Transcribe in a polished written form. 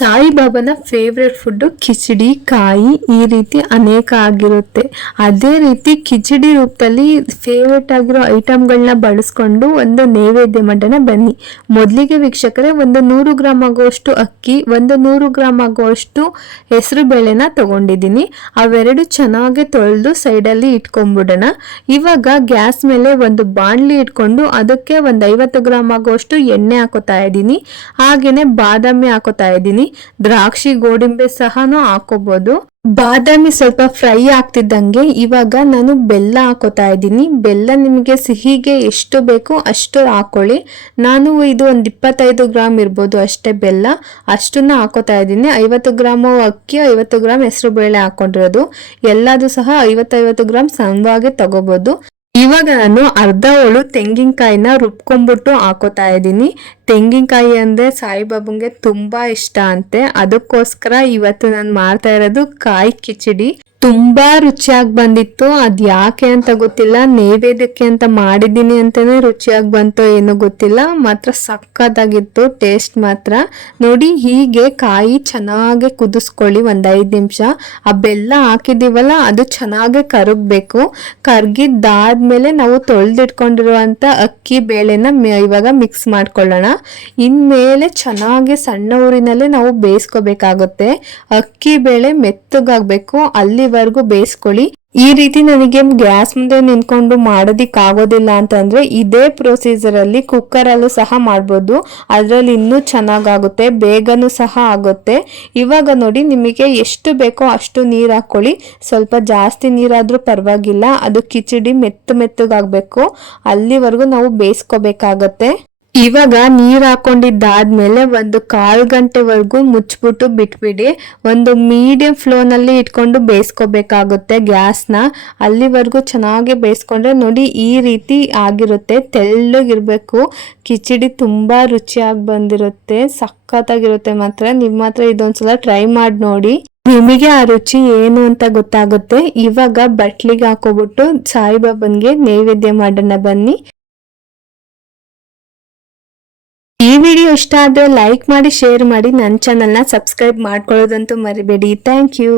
ಸಾಯಿಬಾಬಾನ favourite food khichdi, ಕಾಯಿ ಈ ರೀತಿ ಅನೇಕ ಆಗಿರುತ್ತೆ. ಅದೇ ರೀತಿ ಕಿಚಡಿ ರೂಪದಲ್ಲಿ ಫೇವ್ರೆಟ್ ಆಗಿರೋ ಐಟಮ್ಗಳನ್ನ ಬಳಸ್ಕೊಂಡು ಒಂದು ನೈವೇದ್ಯ ಮಾಡೋಣ ಬನ್ನಿ. ಮೊದಲಿಗೆ ವೀಕ್ಷಕರೇ, ಒಂದು 100 ಗ್ರಾಮ್ ಆಗುವಷ್ಟು ಅಕ್ಕಿ, ಒಂದು 100 ಗ್ರಾಮ್ ಆಗುವಷ್ಟು ಹೆಸರು ಬೇಳೆನ ತಗೊಂಡಿದ್ದೀನಿ. ಅವೆರಡು ಚೆನ್ನಾಗಿ ತೊಳೆದು ಸೈಡಲ್ಲಿ ಇಟ್ಕೊಂಡ್ಬಿಡೋಣ. ಇವಾಗ ಗ್ಯಾಸ್ ಮೇಲೆ ಒಂದು ಬಾಣಲಿ ಇಟ್ಕೊಂಡು ಅದಕ್ಕೆ ಒಂದು 50 ಗ್ರಾಮ್ ಆಗುವಷ್ಟು ಎಣ್ಣೆ ಹಾಕೋತಾ ಇದ್ದೀನಿ. ಹಾಗೇನೆ ಬಾದಾಮಿ ಹಾಕೋತಾ ಇದ್ದೀನಿ. ದ್ರಾಕ್ಷಿ, ಗೋಡಂಬಿ ಸಹನೂ ಹಾಕೋಬಹುದು. ಬಾದಾಮಿ ಸ್ವಲ್ಪ ಫ್ರೈ ಆಗ್ತಿದ್ದಂಗೆ ಇವಾಗ ನಾನು ಬೆಲ್ಲ ಹಾಕೋತಾ ಇದ್ದೀನಿ. ಬೆಲ್ಲ ನಿಮಗೆ ಸಿಹಿಗೆ ಎಷ್ಟು ಬೇಕೋ ಅಷ್ಟು ಹಾಕೊಳ್ಳಿ. ನಾನು ಇದು ಒಂದು 25 ಗ್ರಾಮ್ ಇರ್ಬೋದು ಅಷ್ಟೇ ಬೆಲ್ಲ, ಅಷ್ಟನ್ನ ಹಾಕೋತಾ ಇದ್ದೀನಿ. 50 ಗ್ರಾಮು ಅಕ್ಕಿ, 50 ಗ್ರಾಮ್ ಹೆಸರು ಬೇಳೆ ಹಾಕೊಂಡಿರೋದು. ಎಲ್ಲದೂ ಸಹ 50 ಗ್ರಾಮ್ ಸಮವಾಗಿ ತಗೋಬಹುದು. ಇವಾಗ ನಾನು ಅರ್ಧ ಹೋಳು ತೆಂಗಿನಕಾಯಿನ ರುಬ್ಕೊಂಡ್ಬಿಟ್ಟು ಹಾಕೋತಾ ಇದ್ದೀನಿ. ತೆಂಗಿನಕಾಯಿ ಅಂದ್ರೆ ಸಾಯಿಬಾಬಂಗೆ ತುಂಬಾ ಇಷ್ಟ ಅಂತೆ. ಅದಕ್ಕೋಸ್ಕರ ಇವತ್ತು ನಾನು ಮಾಡ್ತಾ ಇರೋದು ಕಾಯಿ ಕಿಚಡಿ. ತುಂಬಾ ರುಚಿಯಾಗಿ ಬಂದಿತ್ತು. ಅದ್ ಯಾಕೆ ಅಂತ ಗೊತ್ತಿಲ್ಲ, ನೈವೇದ್ಯಕ್ಕೆ ಅಂತ ಮಾಡಿದ್ದೀನಿ ಅಂತಾನೆ ರುಚಿಯಾಗಿ ಬಂತೋ ಏನೋ ಗೊತ್ತಿಲ್ಲ, ಮಾತ್ರ ಸಕ್ಕತ್ತಾಗಿತ್ತು ಟೇಸ್ಟ್ ಮಾತ್ರ. ನೋಡಿ, ಹೀಗೆ ಕಾಯಿ ಚೆನ್ನಾಗಿ ಕುದಿಸ್ಕೊಳ್ಳಿ ಒಂದ್ 5 ನಿಮಿಷ. ಆ ಬೆಲ್ಲ ಹಾಕಿದೀವಲ್ಲ ಅದು ಚೆನ್ನಾಗಿ ಕರಗಬೇಕು. ಕರ್ಗಿದ್ದಾದ್ಮೇಲೆ ನಾವು ತೊಳೆದಿಟ್ಕೊಂಡಿರುವಂತ ಅಕ್ಕಿ ಬೇಳೆನ ಇವಾಗ ಮಿಕ್ಸ್ ಮಾಡ್ಕೊಳ್ಳೋಣ. ಇನ್ಮೇಲೆ ಚೆನ್ನಾಗಿ ಸಣ್ಣ ಊರಿನಲ್ಲೇ ನಾವು ಬೇಯಿಸ್ಕೋಬೇಕಾಗುತ್ತೆ. ಅಕ್ಕಿ ಬೇಳೆ ಮೆತ್ತಗಾಗ್ಬೇಕು, ಅಲ್ಲಿವರೆಗೂ ಬೇಯಿಸ್ಕೊಳ್ಳಿ. ಈ ರೀತಿ ನನಗೆ ಗ್ಯಾಸ್ ಮುಂದೆ ನಿಂತ್ಕೊಂಡು ಮಾಡೋದಿಕ್ ಆಗೋದಿಲ್ಲ ಅಂತಂದ್ರೆ ಇದೇ ಪ್ರೊಸೀಜರ್ ಅಲ್ಲಿ ಕುಕ್ಕರ್ ಅಲ್ಲೂ ಸಹ ಮಾಡ್ಬೋದು. ಅದ್ರಲ್ಲಿ ಇನ್ನೂ ಚೆನ್ನಾಗಾಗುತ್ತೆ, ಬೇಗನೂ ಸಹ ಆಗುತ್ತೆ. ಇವಾಗ ನೋಡಿ, ನಿಮಗೆ ಎಷ್ಟು ಬೇಕೋ ಅಷ್ಟು ನೀರ್ ಹಾಕೊಳ್ಳಿ. ಸ್ವಲ್ಪ ಜಾಸ್ತಿ ನೀರಾದ್ರೂ ಪರವಾಗಿಲ್ಲ, ಅದು ಕಿಚಡಿ ಮೆತ್ತಗಾಗ್ಬೇಕು, ಅಲ್ಲಿವರೆಗೂ ನಾವು ಬೇಯಿಸ್ಕೋಬೇಕಾಗತ್ತೆ. ಇವಾಗ ನೀರ್ ಹಾಕೊಂಡಿದ್ದಾದ್ಮೇಲೆ ಒಂದು 1/4 ಗಂಟೆವರೆಗೂ ಮುಚ್ಬಿಟ್ಟು ಬಿಟ್ಬಿಡಿ. ಒಂದು ಮೀಡಿಯಂ ಫ್ಲೋನಲ್ಲಿ ಇಟ್ಕೊಂಡು ಬೇಯಿಸ್ಕೋಬೇಕಾಗುತ್ತೆ ಗ್ಯಾಸ್ನ. ಅಲ್ಲಿವರೆಗೂ ಚೆನ್ನಾಗಿ ಬೇಯಿಸ್ಕೊಂಡ್ರೆ ನೋಡಿ ಈ ರೀತಿ ಆಗಿರುತ್ತೆ. ತೆಳ್ಳಗಿರ್ಬೇಕು ಕಿಚಡಿ, ತುಂಬಾ ರುಚಿಯಾಗಿ ಬಂದಿರುತ್ತೆ, ಸಖತ್ತಾಗಿರುತ್ತೆ ಮಾತ್ರ. ನಿಮ್ಮ ಮಾತ್ರ ಇದೊಂದ್ಸಲ ಟ್ರೈ ಮಾಡಿ ನೋಡಿ, ನಿಮಗೆ ಆ ರುಚಿ ಏನು ಅಂತ ಗೊತ್ತಾಗುತ್ತೆ. ಇವಾಗ ಬಟ್ಲಿಗೆ ಹಾಕೋಬಿಟ್ಟು ಸಾಯಿಬಾಬನ್ಗೆ ನೈವೇದ್ಯ ಮಾಡೋಣ ಬನ್ನಿ. ಈ ವಿಡಿಯೋ ಇಷ್ಟ ಆದರೆ ಲೈಕ್ ಮಾಡಿ, ಶೇರ್ ಮಾಡಿ, ನನ್ನ ಚಾನಲ್ನ ಸಬ್ಸ್ಕ್ರೈಬ್ ಮಾಡ್ಕೊಳ್ಳೋದಂತೂ ಮರಿಬೇಡಿ. Thank you.